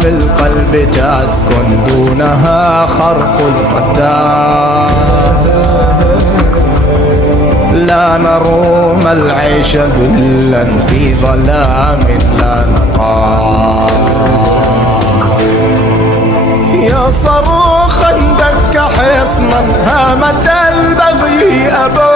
في القلب تسكن دونها خرق القتال. لا نروم العيش ذلا في ظلام لا نقال. يا صاروخا دك حصنا هامة البغي أبواب.